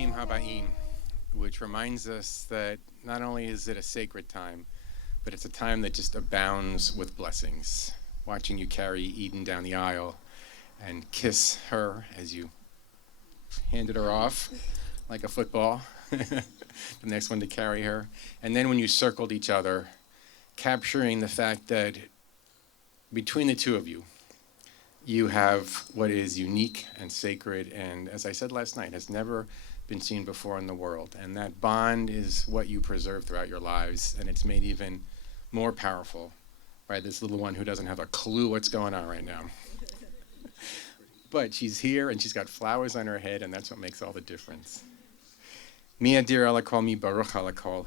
Baruchim Habayim, which reminds us that not only is it a sacred time, but it's a time that just abounds with blessings. Watching you carry Eden down the aisle and kiss her as you handed her off like a football, the next one to carry her. And then when you circled each other, capturing the fact that between the two of you, you have what is unique and sacred, and as I said last night, has never been seen before in the world. And that bond is what you preserve throughout your lives, and it's made even more powerful by this little one who doesn't have a clue what's going on right now. But she's here, and she's got flowers on her head, and that's what makes all the difference. Mi adir ala kol, mi baruch ala kol,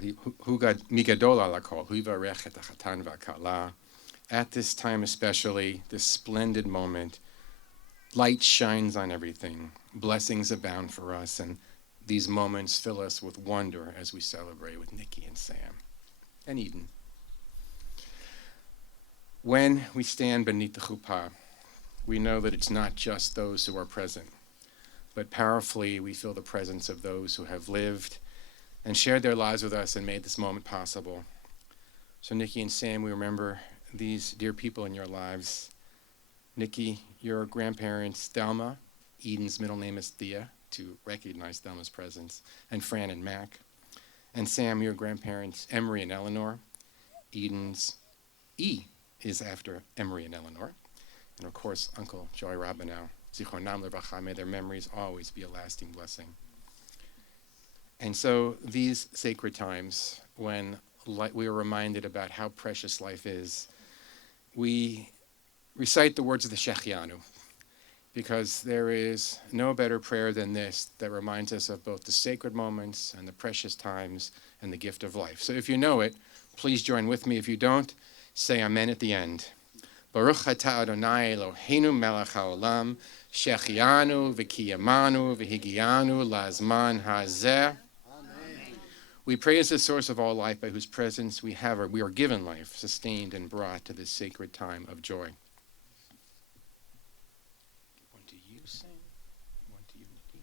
mi gadol ala kol, hu yivarech et hachatan v'hakala. At this time especially, this splendid moment, light shines on everything. Blessings abound for us, and these moments fill us with wonder as we celebrate with Niki and Sam and Eden. When we stand beneath the chuppah, we know that it's not just those who are present, but powerfully we feel the presence of those who have lived and shared their lives with us and made this moment possible. So Niki and Sam, we remember these dear people in your lives. Niki, your grandparents, Thelma, Eden's middle name is Thea, to recognize Thelma's presence, and Fran and Mac. And Sam, your grandparents, Emery and Eleanor. Eden's E is after Emery and Eleanor. And of course, Uncle Joey Rabinow, Zichronam Levacha, may their memories always be a lasting blessing. And so these sacred times, when we are reminded about how precious life is, we recite the words of the Shechianu, because there is no better prayer than this that reminds us of both the sacred moments and the precious times and the gift of life. So if you know it, please join with me. If you don't, say Amen at the end. Baruch atah Adonai Eloheinu melech haolam, shechianu v'kiyamanu v'higianu lazman hazeh. We praise the source of all life, by whose presence we are given life, sustained and brought to this sacred time of joy. One to you, Sam. One to you, Niki.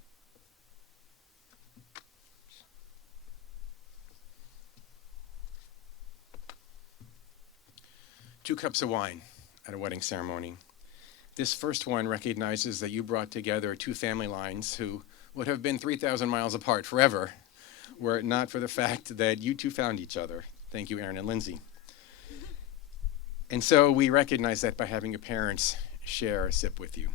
Two cups of wine at a wedding ceremony. This first one recognizes that you brought together two family lines who would have been 3,000 miles apart forever, were it not for the fact that you two found each other. Thank you, Aaron and Lindsay. And so we recognize that by having your parents share a sip with you.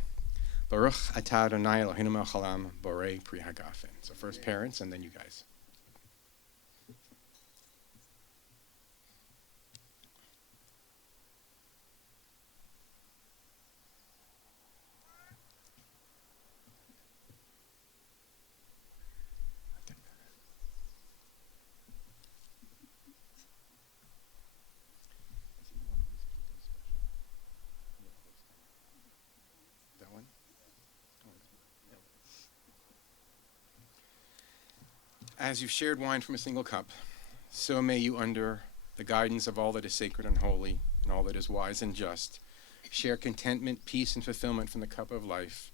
Baruch atah Adonai Eloheinu melech haolam, borei pri hagafen. So first parents, and then you guys. As you've shared wine from a single cup, so may you, under the guidance of all that is sacred and holy and all that is wise and just, share contentment, peace, and fulfillment from the cup of life.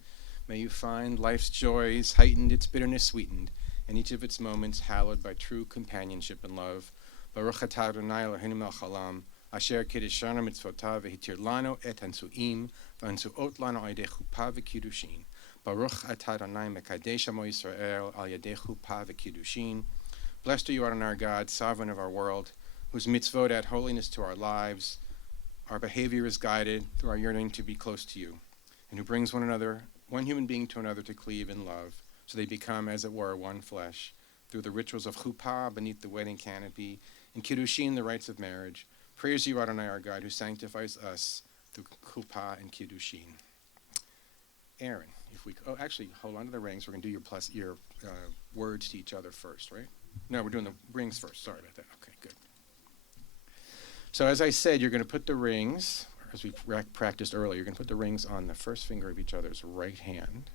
May you find life's joys heightened, its bitterness sweetened, and each of its moments hallowed by true companionship and love. Baruch atah Adonai Eloheinu melech haolam, asher kiddushanu mitzvotav v'hitir lanu et hansu'im v'hansu'ot lanu al yedei chuppah v'kiddushin. Baruch atah Adonai mekadesh amo Yisrael al yedei chuppah v'kiddushin. Blessed are you, Adonai our God, sovereign of our world, whose mitzvot add holiness to our lives. Our behavior is guided through our yearning to be close to you, and who brings one human being to another to cleave in love, so they become, as it were, one flesh, through the rituals of chuppah beneath the wedding canopy, and kiddushin, the rites of marriage. Praise you, Adonai our God, who sanctifies us through chuppah and kiddushin. Aaron, actually, hold on to the rings. We're going to do your words to each other first, right? No, we're doing the rings first. Sorry about that. Okay, good. So as I said, you're going to put the rings, as we practiced earlier, you're going to put the rings on the first finger of each other's right hand.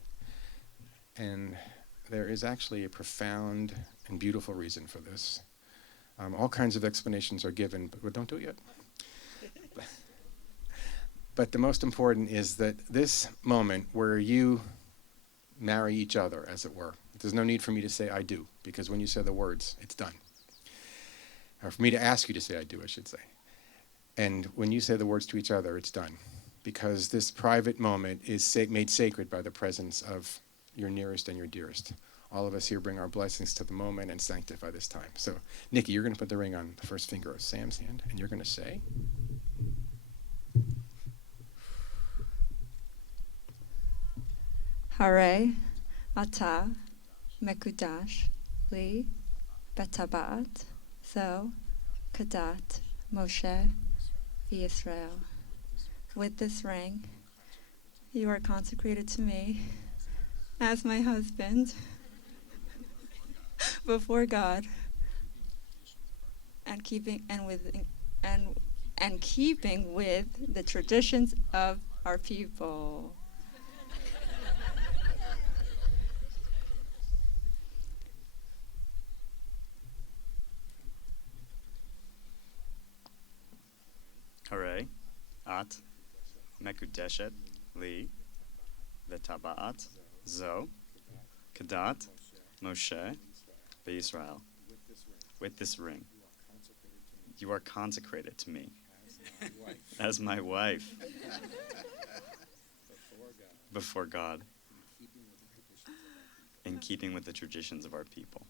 And there is actually a profound and beautiful reason for this. All kinds of explanations are given, but don't do it yet. But the most important is that this moment where you marry each other, as it were, There's no need for me to say I do, because when you say the words, it's done. Or for me to ask you to say I do, I should say. And when you say the words to each other, it's done. Because this private moment is made sacred by the presence of your nearest and your dearest. All of us here bring our blessings to the moment and sanctify this time. So, Niki, you're going to put the ring on the first finger of Sam's hand, and you're going to say, Hare Ata Mekudash Li Betabat Zo Kadat Moshe V'Yisrael. With this ring, you are consecrated to me as my husband before God, and keeping with the traditions of our people. Hare at Mekudeshet li v'tabaat zo kadat Moshe Israel. With this ring, you are consecrated to me as my wife before God, in keeping with the traditions of our people.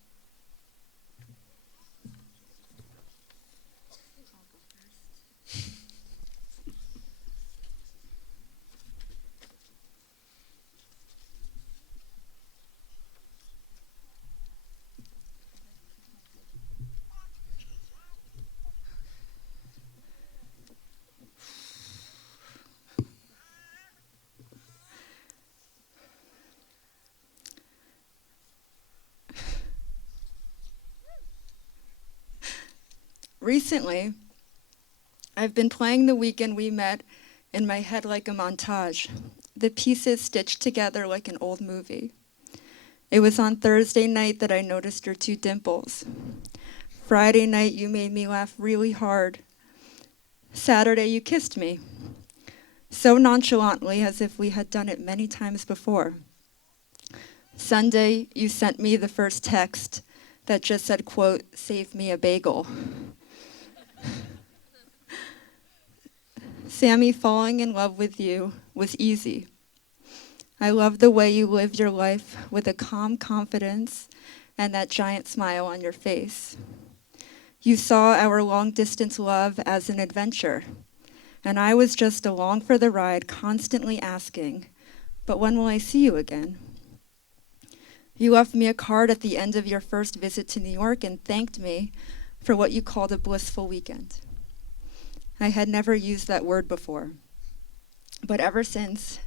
Recently, I've been playing The Weekend We Met in my head like a montage, the pieces stitched together like an old movie. It was on Thursday night that I noticed your two dimples. Friday night, you made me laugh really hard. Saturday, you kissed me, so nonchalantly as if we had done it many times before. Sunday, you sent me the first text that just said, quote, "Save me a bagel." Sammy, falling in love with you was easy. I love the way you live your life with a calm confidence and that giant smile on your face. You saw our long-distance love as an adventure, and I was just along for the ride, constantly asking, but when will I see you again? You left me a card at the end of your first visit to New York and thanked me for what you called a blissful weekend. I had never used that word before, but ever since,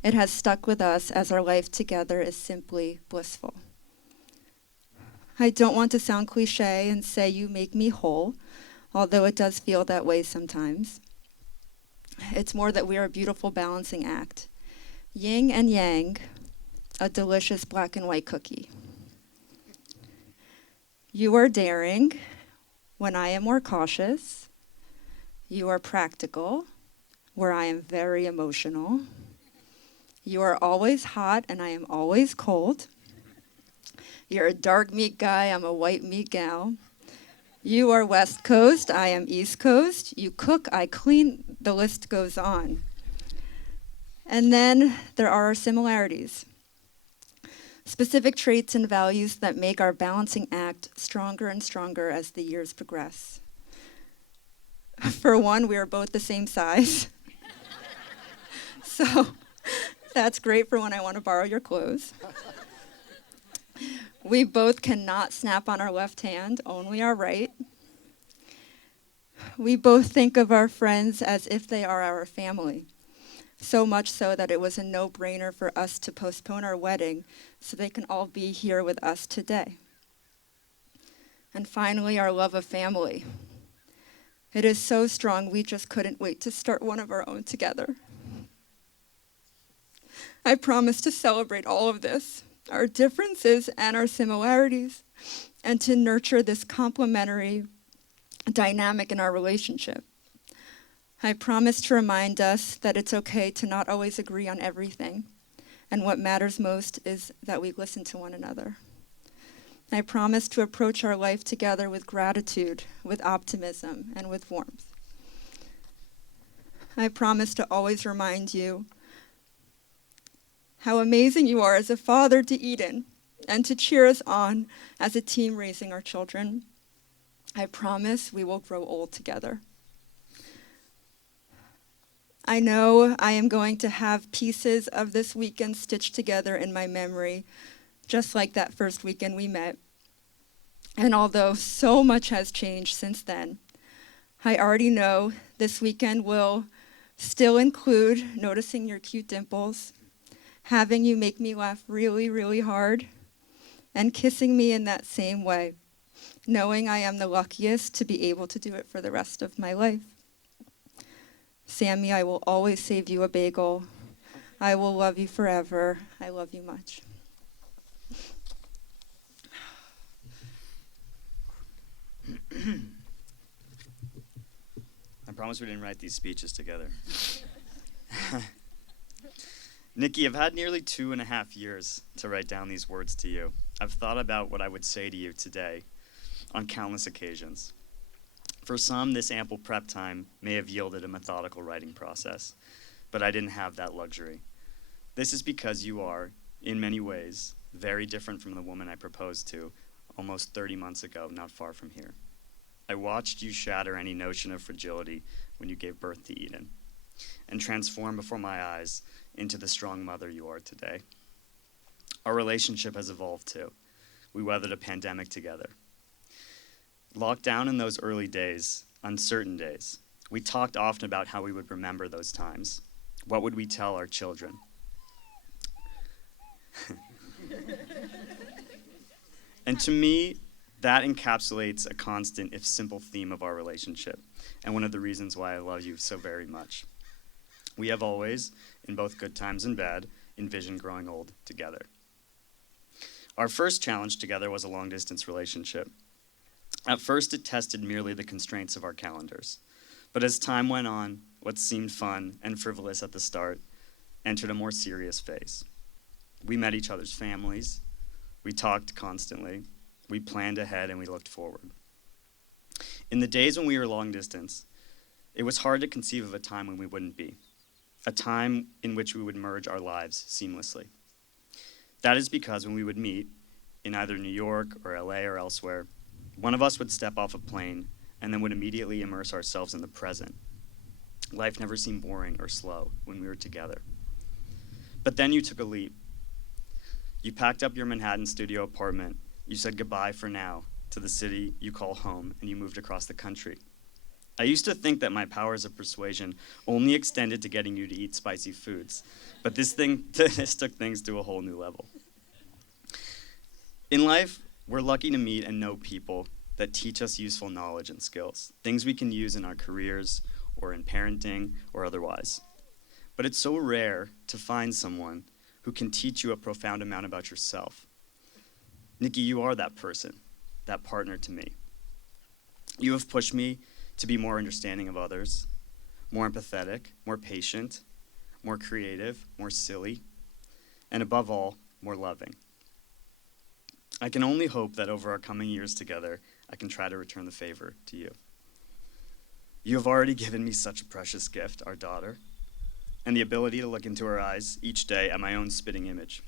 it has stuck with us as our life together is simply blissful. I don't want to sound cliche and say you make me whole, although it does feel that way sometimes. It's more that we are a beautiful balancing act. Yin and yang, a delicious black and white cookie. You are daring when I am more cautious. You are practical where I am very emotional. You are always hot and I am always cold. You're a dark meat guy, I'm a white meat gal. You are West Coast, I am East Coast. You cook, I clean, the list goes on. And then there are our similarities. Specific traits and values that make our balancing act stronger and stronger as the years progress. For one, we are both the same size. So that's great for when I want to borrow your clothes. We both cannot snap on our left hand, only our right. We both think of our friends as if they are our family, so much so that it was a no-brainer for us to postpone our wedding so they can all be here with us today. And finally, our love of family. It is so strong, we just couldn't wait to start one of our own together. I promise to celebrate all of this, our differences and our similarities, and to nurture this complementary dynamic in our relationship. I promise to remind us that it's okay to not always agree on everything, and what matters most is that we listen to one another. I promise to approach our life together with gratitude, with optimism, and with warmth. I promise to always remind you how amazing you are as a father to Eden, and to cheer us on as a team raising our children. I promise we will grow old together. I know I am going to have pieces of this weekend stitched together in my memory, just like that first weekend we met. And although so much has changed since then, I already know this weekend will still include noticing your cute dimples, having you make me laugh really, really hard, and kissing me in that same way, knowing I am the luckiest to be able to do it for the rest of my life. Sammy, I will always save you a bagel. I will love you forever. I love you much. I promise we didn't write these speeches together. Niki, I've had nearly 2.5 years to write down these words to you. I've thought about what I would say to you today on countless occasions. For some, this ample prep time may have yielded a methodical writing process, but I didn't have that luxury. This is because you are, in many ways, very different from the woman I proposed to almost 30 months ago, not far from here. I watched you shatter any notion of fragility when you gave birth to Eden, and transform before my eyes into the strong mother you are today. Our relationship has evolved too. We weathered a pandemic together. Locked down in those early days, uncertain days, we talked often about how we would remember those times. What would we tell our children? And to me, that encapsulates a constant, if simple, theme of our relationship, and one of the reasons why I love you so very much. We have always, in both good times and bad, envisioned growing old together. Our first challenge together was a long-distance relationship. At first, it tested merely the constraints of our calendars. But as time went on, what seemed fun and frivolous at the start entered a more serious phase. We met each other's families, we talked constantly, we planned ahead, and we looked forward. In the days when we were long distance, it was hard to conceive of a time when we wouldn't be, a time in which we would merge our lives seamlessly. That is because when we would meet, in either New York or LA or elsewhere, one of us would step off a plane and then would immediately immerse ourselves in the present. Life never seemed boring or slow when we were together. But then you took a leap. You packed up your Manhattan studio apartment, you said goodbye for now to the city you call home, and you moved across the country. I used to think that my powers of persuasion only extended to getting you to eat spicy foods, but this took things to a whole new level. In life, we're lucky to meet and know people that teach us useful knowledge and skills, things we can use in our careers or in parenting or otherwise. But it's so rare to find someone who can teach you a profound amount about yourself. Niki, you are that person, that partner to me. You have pushed me to be more understanding of others, more empathetic, more patient, more creative, more silly, and above all, more loving. I can only hope that over our coming years together, I can try to return the favor to you. You have already given me such a precious gift, our daughter, and the ability to look into her eyes each day at my own spitting image.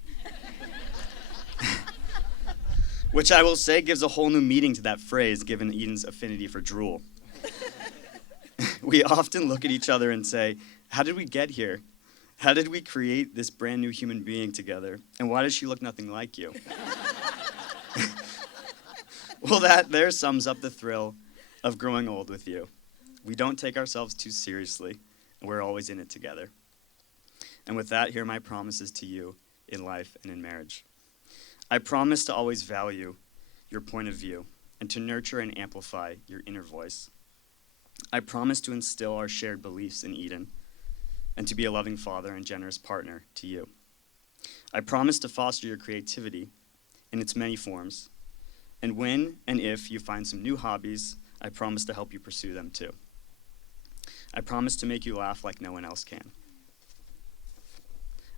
Which I will say gives a whole new meaning to that phrase, given Eden's affinity for drool. We often look at each other and say, how did we get here? How did we create this brand new human being together? And why does she look nothing like you? Well, that there sums up the thrill of growing old with you. We don't take ourselves too seriously, and we're always in it together. And with that, here are my promises to you in life and in marriage. I promise to always value your point of view and to nurture and amplify your inner voice. I promise to instill our shared beliefs in Eden and to be a loving father and generous partner to you. I promise to foster your creativity in its many forms, and when and if you find some new hobbies, I promise to help you pursue them too. I promise to make you laugh like no one else can.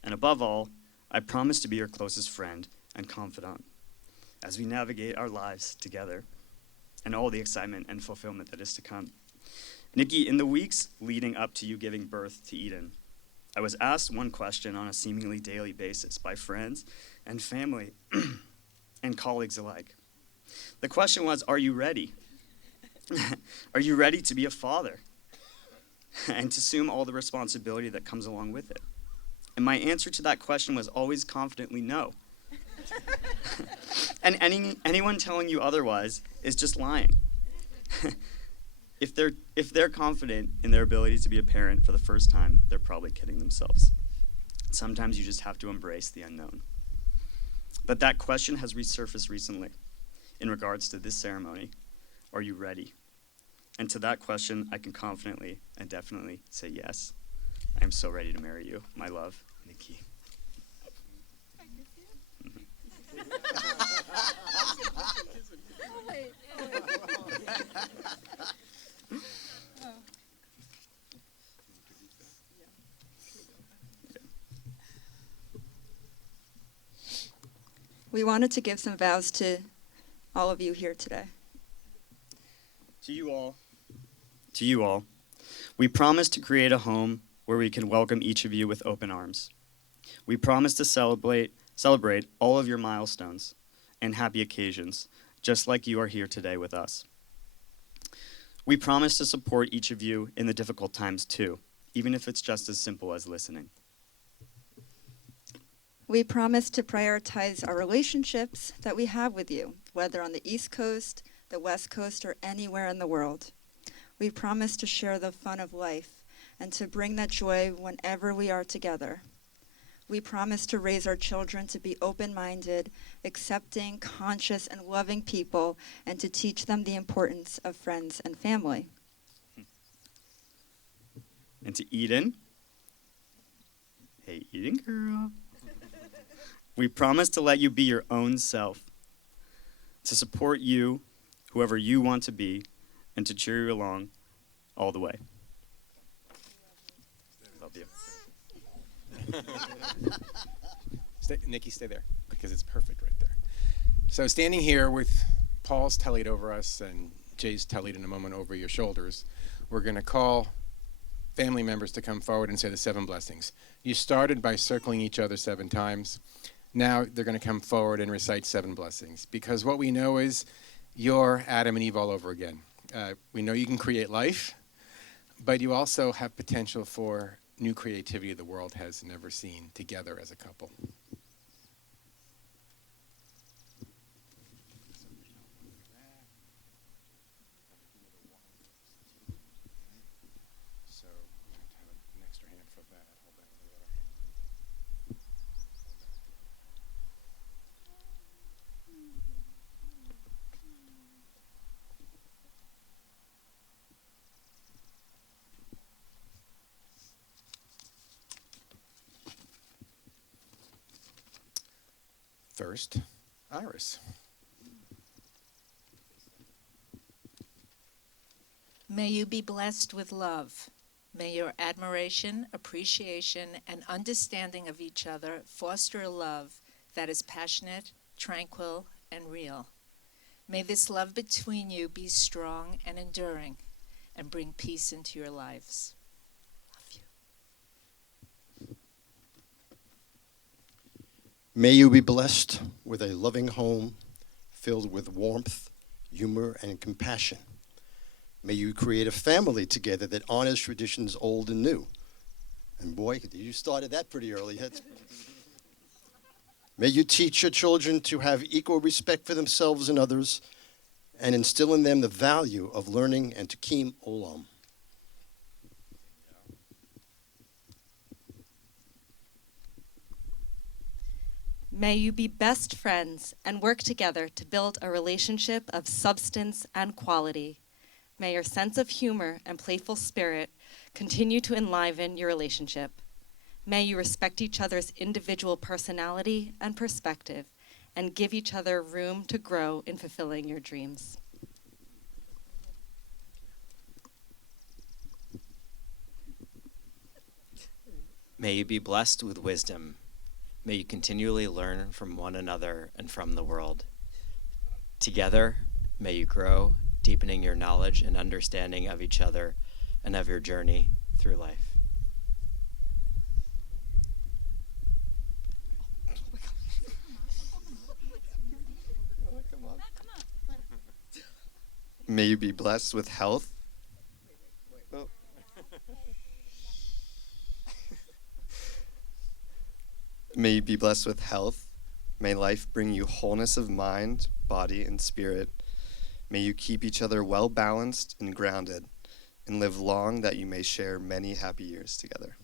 And above all, I promise to be your closest friend and confidant. as we navigate our lives together and all the excitement and fulfillment that is to come. Niki, in the weeks leading up to you giving birth to Eden, I was asked one question on a seemingly daily basis by friends and family and colleagues alike. The question was, are you ready? Are you ready to be a father and to assume all the responsibility that comes along with it? And my answer to that question was always confidently no. And anyone telling you otherwise is just lying. If they're confident in their ability to be a parent for the first time, they're probably kidding themselves. Sometimes you just have to embrace the unknown. But that question has resurfaced recently in regards to this ceremony. Are you ready? And to that question, I can confidently and definitely say yes. I am so ready to marry you, my love, Niki. We wanted to give some vows to all of you here today. To you all, we promise to create a home where we can welcome each of you with open arms. We promise to celebrate all of your milestones and happy occasions, just like you are here today with us. We promise to support each of you in the difficult times too, even if it's just as simple as listening. We promise to prioritize our relationships that we have with you, whether on the East Coast, the West Coast, or anywhere in the world. We promise to share the fun of life and to bring that joy whenever we are together. We promise to raise our children to be open-minded, accepting, conscious, and loving people, and to teach them the importance of friends and family. And to Eden, hey Eden girl, we promise to let you be your own self, to support you, whoever you want to be, and to cheer you along all the way. Love you. Niki, stay there, because it's perfect right there. So standing here with Paul's tellied over us and Jay's tellied in a moment over your shoulders, we're going to call family members to come forward and say the 7 blessings. You started by circling each other 7 times. Now they're going to come forward and recite 7 blessings, because what we know is you're Adam and Eve all over again. We know you can create life, but you also have potential for new creativity the world has never seen together as a couple. So we have to have an extra hand for that. Hold that with the other hand. First, Iris. May you be blessed with love. May your admiration, appreciation, and understanding of each other foster a love that is passionate, tranquil, and real. May this love between you be strong and enduring and bring peace into your lives. Love you. May you be blessed with a loving home filled with warmth, humor, and compassion. May you create a family together that honors traditions old and new. And boy, you started that pretty early. May you teach your children to have equal respect for themselves and others and instill in them the value of learning and tukim olam. May you be best friends and work together to build a relationship of substance and quality. May your sense of humor and playful spirit continue to enliven your relationship. May you respect each other's individual personality and perspective and give each other room to grow in fulfilling your dreams. May you be blessed with wisdom. May you continually learn from one another and from the world. Together, may you grow, deepening your knowledge and understanding of each other and of your journey through life. May you be blessed with health. Oh. May you be blessed with health. May life bring you wholeness of mind, body, and spirit. May you keep each other well balanced and grounded, and live long that you may share many happy years together.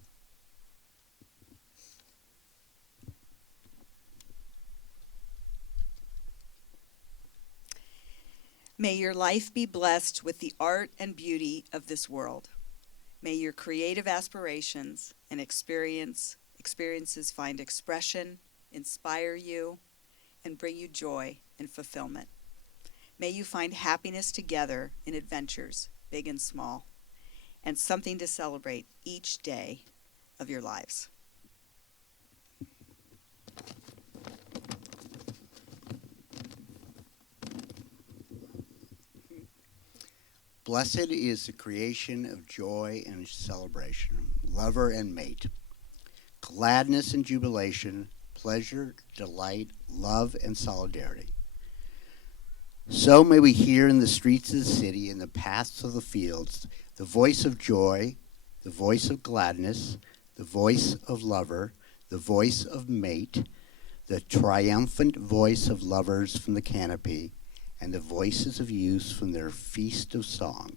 May your life be blessed with the art and beauty of this world. May your creative aspirations and experiences find expression, inspire you, and bring you joy and fulfillment. May you find happiness together in adventures, big and small, and something to celebrate each day of your lives. Blessed is the creation of joy and celebration, lover and mate, gladness and jubilation, pleasure, delight, love, and solidarity. So may we hear in the streets of the city, in the paths of the fields, the voice of joy, the voice of gladness, the voice of lover, the voice of mate, the triumphant voice of lovers from the canopy, and the voices of youths from their feast of song.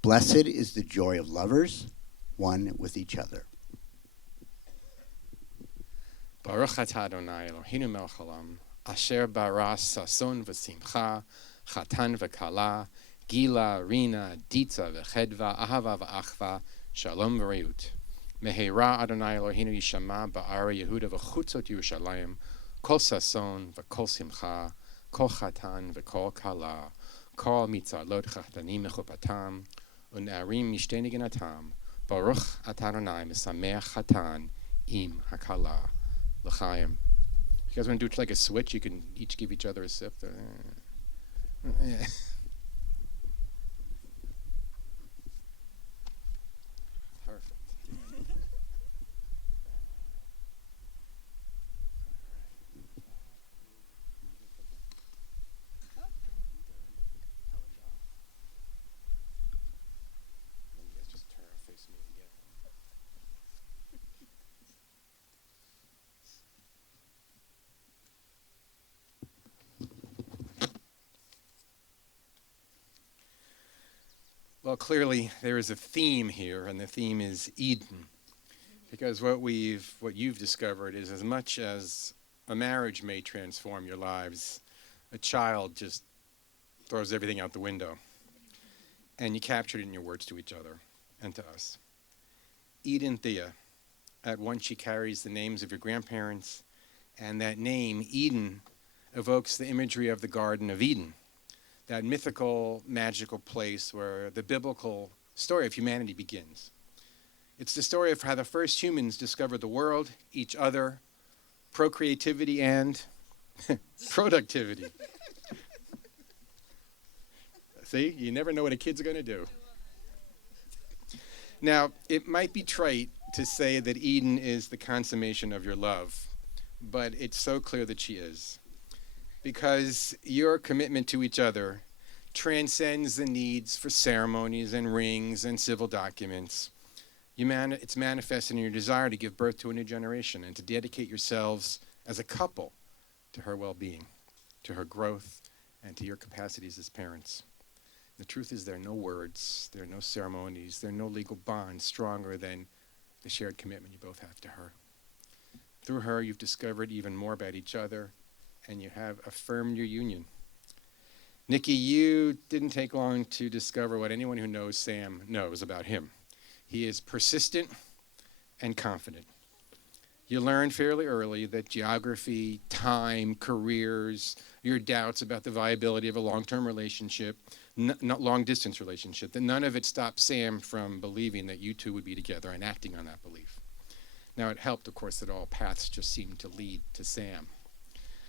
Blessed is the joy of lovers, one with each other. Baruch atah Adonai Eloheinu melech haolam, asher bara sason v'simcha, chatan v'kala, gila, rina, ditza v'chedva, ahava v'achva, shalom v'reut. Mehera Adonai Eloheinu yishama ba'ara Yehuda v'chutzot Yerushalayim, kol sason v'kol simcha, kol chatan v'kol kala, kol mitzalot chatanim mechupatam, u'na'arim mishtei niganatam, Baruch atah Adonai mesameach chatan im hakala. L'chaim. If you guys want to do it like a switch, you can each give each other a sip. Yeah. Perfect. Well, clearly there is a theme here, and the theme is Eden. Because what you've discovered is, as much as a marriage may transform your lives, a child just throws everything out the window. And you captured it in your words to each other and to us. Eden Thea. At once she carries the names of your grandparents, and that name, Eden, evokes the imagery of the Garden of Eden, that mythical, magical place where the biblical story of humanity begins. It's the story of how the first humans discovered the world, each other, procreativity, and productivity. See, you never know what a kid's going to do. Now, it might be trite to say that Eden is the consummation of your love, but it's so clear that she is. Because your commitment to each other transcends the needs for ceremonies and rings and civil documents. It's manifested in your desire to give birth to a new generation and to dedicate yourselves as a couple to her well-being, to her growth, and to your capacities as parents. The truth is, there are no words, there are no ceremonies, there are no legal bonds stronger than the shared commitment you both have to her. Through her, you've discovered even more about each other, and you have affirmed your union. Niki, you didn't take long to discover what anyone who knows Sam knows about him. He is persistent and confident. You learned fairly early that geography, time, careers, your doubts about the viability of a long-term relationship, not long-distance relationship, that none of it stopped Sam from believing that you two would be together and acting on that belief. Now, it helped, of course, that all paths just seemed to lead to Sam.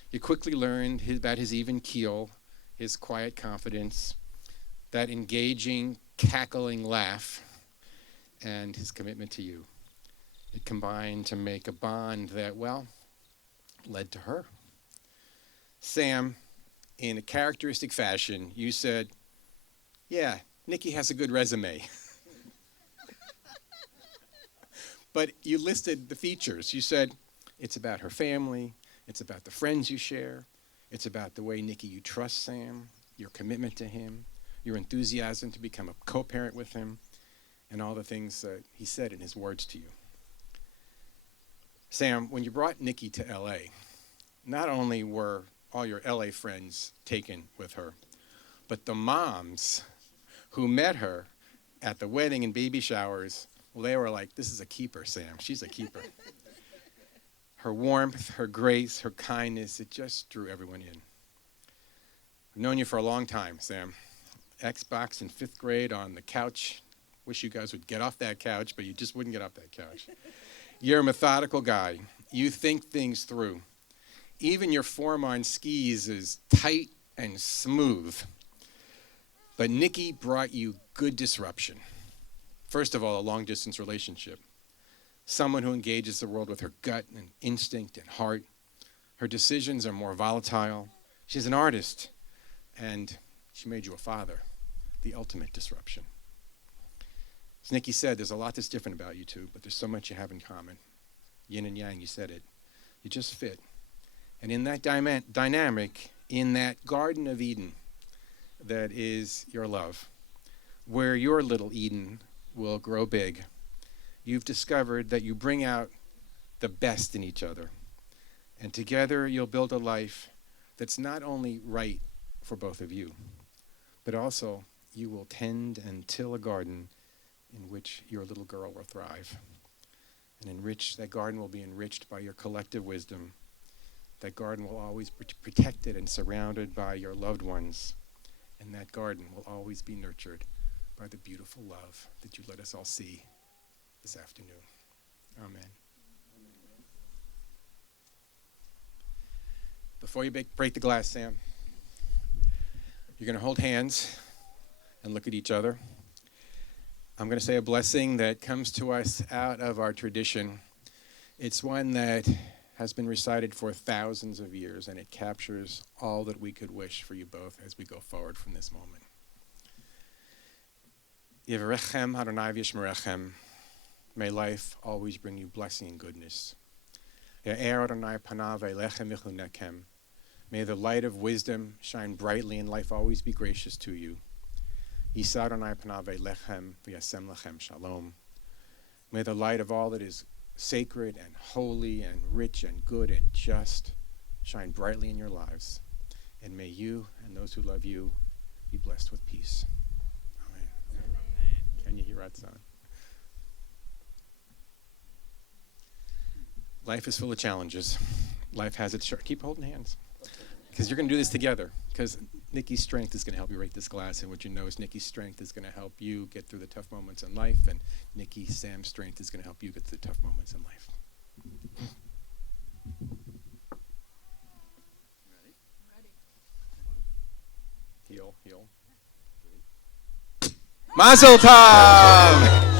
You quickly learned about his even keel, his quiet confidence, that engaging, cackling laugh, and his commitment to you. It combined to make a bond that, well, led to her. Sam, in a characteristic fashion, you said, yeah, Niki has a good resume. But you listed the features. You said, it's about her family, it's about the friends you share, it's about the way, Niki, you trust Sam, your commitment to him, your enthusiasm to become a co-parent with him, and all the things that he said in his words to you. Sam, when you brought Niki to LA, not only were all your LA friends taken with her, but the moms who met her at the wedding and baby showers, well, they were like, this is a keeper, Sam. She's a keeper. Her warmth, her grace, her kindness, it just drew everyone in. I've known you for a long time, Sam. Xbox in 5th grade on the couch. Wish you guys would get off that couch, but you just wouldn't get off that couch. You're a methodical guy. You think things through. Even your form on skis is tight and smooth. But Niki brought you good disruption. First of all, a long-distance relationship. Someone who engages the world with her gut and instinct and heart. Her decisions are more volatile. She's an artist. And she made you a father. The ultimate disruption. As Niki said, there's a lot that's different about you two, but there's so much you have in common. Yin and yang, you said it. You just fit. And in that dynamic, in that Garden of Eden that is your love, where your little Eden will grow big, you've discovered that you bring out the best in each other. And together you'll build a life that's not only right for both of you, but also you will tend and till a garden in which your little girl will thrive. And that garden will be enriched by your collective wisdom. That garden will always be protected and surrounded by your loved ones. And that garden will always be nurtured by the beautiful love that you let us all see this afternoon. Amen. Before you break the glass, Sam, you're going to hold hands and look at each other. I'm going to say a blessing that comes to us out of our tradition. It's one that has been recited for thousands of years, and it captures all that we could wish for you both as we go forward from this moment. Yivarechem Adonai v'yishmerechem. May life always bring you blessing and goodness. Ya'er Adonai panav elechem v'chunekem. May the light of wisdom shine brightly and life always be gracious to you. Yisa Adonai panav elechem v'yasem lechem shalom. May the light of all that is sacred and holy and rich and good and just shine brightly in your lives. And may you and those who love you be blessed with peace. Amen. Can you hear that son? Life is full of challenges. Life has its keep holding hands. Because you're going to do this together. Because Niki's strength is going to help you rate this glass. And what you know is Niki's strength is going to help you get through the tough moments in life. And Sam's strength is going to help you get through the tough moments in life. Ready? Heel. Mazel tov!